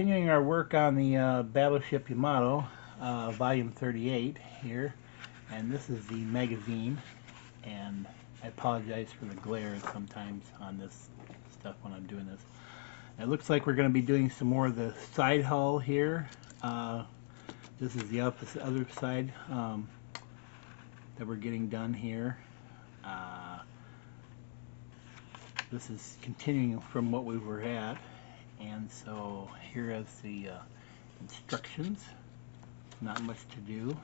continuing our work on the Battleship Yamato, Volume 38 here, and this is the magazine, and I apologize for the glare sometimes on this stuff when I'm doing this. It looks like we're going to be doing some more of the side hull here. This is the opposite other side that we're getting done here. This is continuing from what we were at, and so here is the instructions. Not much to do.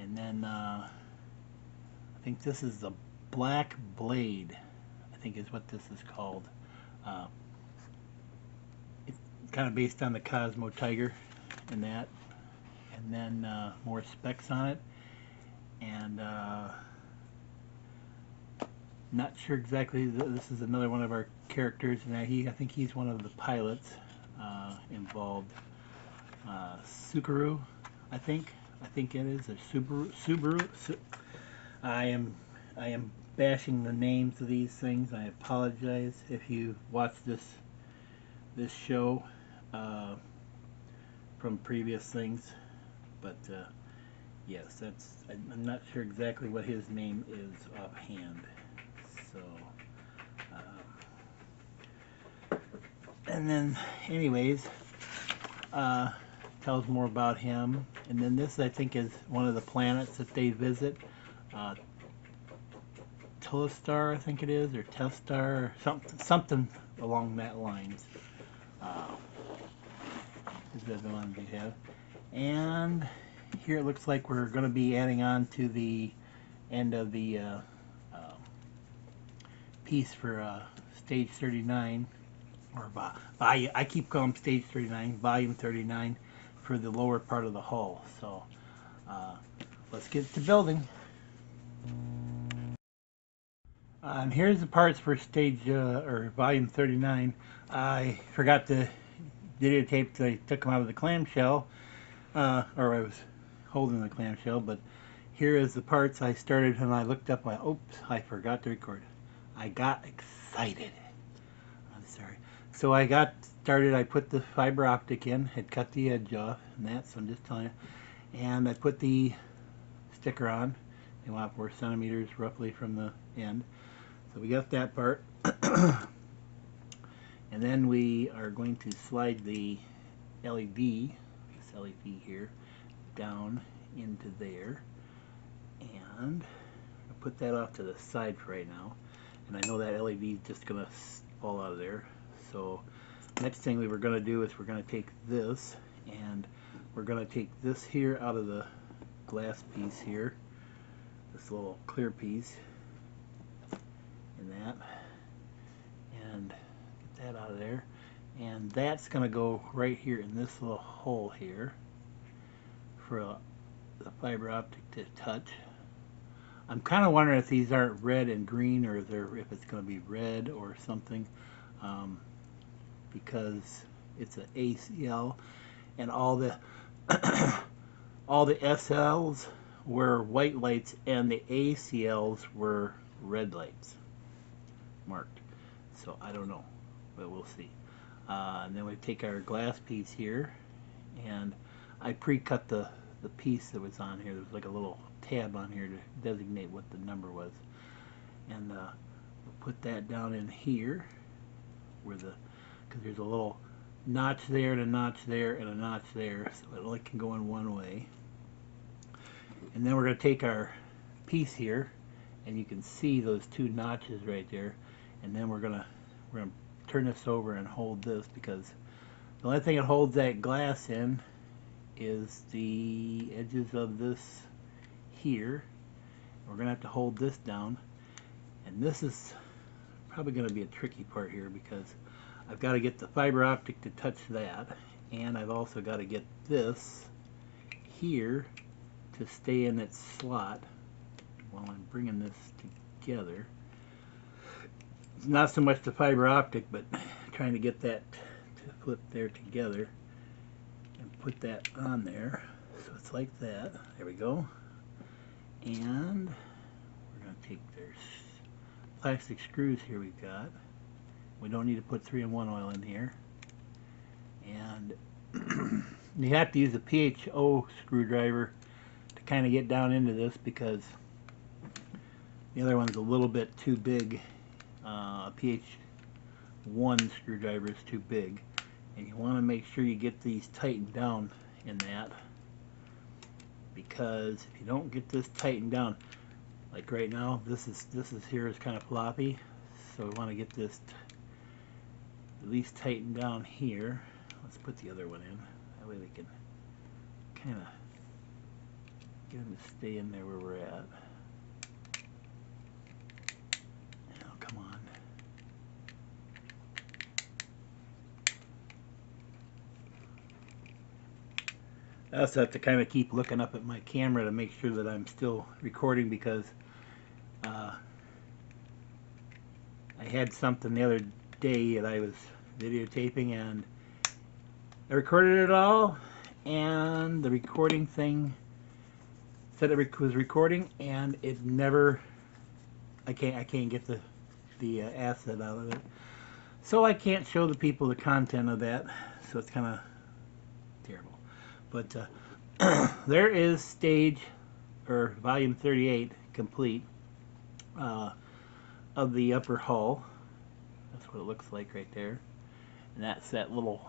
And then I think this is the Black Blade, I think is what this is called. It's kind of based on the Cosmo Tiger and that. And then more specs on it. And not sure exactly. This is another one of our characters, and I think he's one of the pilots involved. Subaru, I think it is, or Subaru. I am bashing the names of these things. I apologize if you watch this show from previous things, but yes, I'm not sure exactly what his name is offhand. So, and then, anyways, tells more about him. And then this, I think, is one of the planets that they visit. Telestar, I think it is, or Telstar, or something along that lines. These are the ones we have. And here it looks like we're going to be adding on to the end of the piece for stage 39, or I keep calling them stage 39, volume 39, for the lower part of the hull. So let's get to building. And here's the parts for stage or volume 39. I forgot to videotape that I took them out of the clamshell, or I was holding the clamshell, but here is the parts I started, and I looked up, oops, I forgot to record. I got excited. I'm sorry. So I got started, I put the fiber optic in, had cut the edge off, and that, so I'm just telling you. And I put the sticker on. They want 4 centimeters roughly from the end. So we got that part. And then we are going to slide the LED, this LED here, down into there. And I'll put that off to the side for right now. And I know that LED is just going to fall out of there. So next thing we were going to do is we're going to take this, and we're going to take this here out of the glass piece here, this little clear piece, and get that out of there. And that's going to go right here in this little hole here for the fiber optic to touch. I'm kind of wondering if these aren't red and green, or if it's going to be red or something, because it's an ACL, and all the all the SLs were white lights, and the ACLs were red lights marked. So I don't know, but we'll see. And then we take our glass piece here, and I pre-cut the piece that was on here. There was like a little tab on here to designate what the number was, and we'll put that down in here where because there's a little notch there and a notch there and a notch there, so it only can go in one way. And then we're going to take our piece here, and you can see those 2 notches right there, and then we're gonna turn this over and hold this, because the only thing that holds that glass in is the edges of this here. We're gonna have to hold this down, and this is probably going to be a tricky part here, because I've got to get the fiber optic to touch that, and I've also got to get this here to stay in its slot while I'm bringing this together. It's not so much the fiber optic, but trying to get that to flip there together and put that on there. So it's like that. There we go. And we're going to take their plastic screws here we've got. We don't need to put 3-in-1 oil in here. You have to use a PHO screwdriver to kind of get down into this because the other one's a little bit too big. PH1 screwdriver is too big, and you want to make sure you get these tightened down in that, because if you don't get this tightened down, like right now, this is here is kind of floppy, so we want to get this at least tightened down here. Let's put the other one in. That way we can kind of get them to stay in there where we're at. Oh, come on. I also have to kind of keep looking up at my camera to make sure that I'm still recording, because I had something the other day that I was videotaping and I recorded it all, and the recording thing said it was recording, and it never, I can't get the asset out of it, so I can't show the people the content of that, so it's kind of terrible. But there is stage, or volume 38 complete, of the upper hull. That's what it looks like right there, and that's that little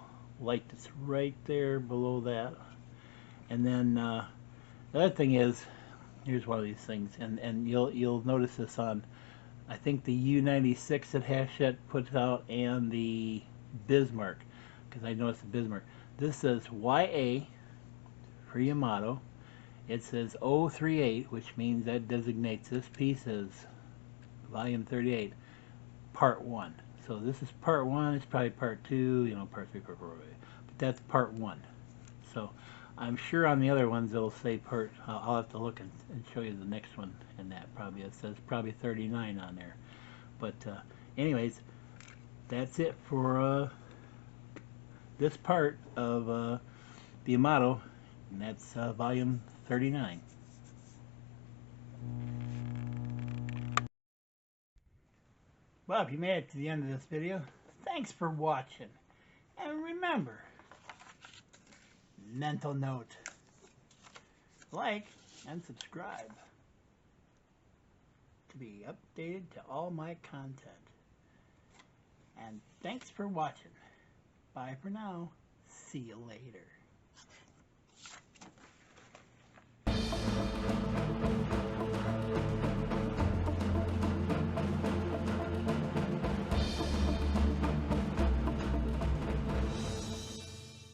light that's right there below that. And then the other thing is, here's one of these things, and you'll notice this on, I think, the U-96 that Hachette puts out, and the Bismarck, because I noticed the Bismarck. This says YA for Yamato. It says 038, which means that designates this piece as volume 38, part 1. So this is part 1, it's probably part 2, you know, part 3, part 4, but that's part 1. So I'm sure on the other ones it'll say part, I'll have to look and show you the next one, and that probably, it says probably 39 on there. But anyways, that's it for this part of the Yamato, and that's volume 39. Well, if you made it to the end of this video, thanks for watching. And remember, mental note, like and subscribe to be updated to all my content. And thanks for watching. Bye for now. See you later.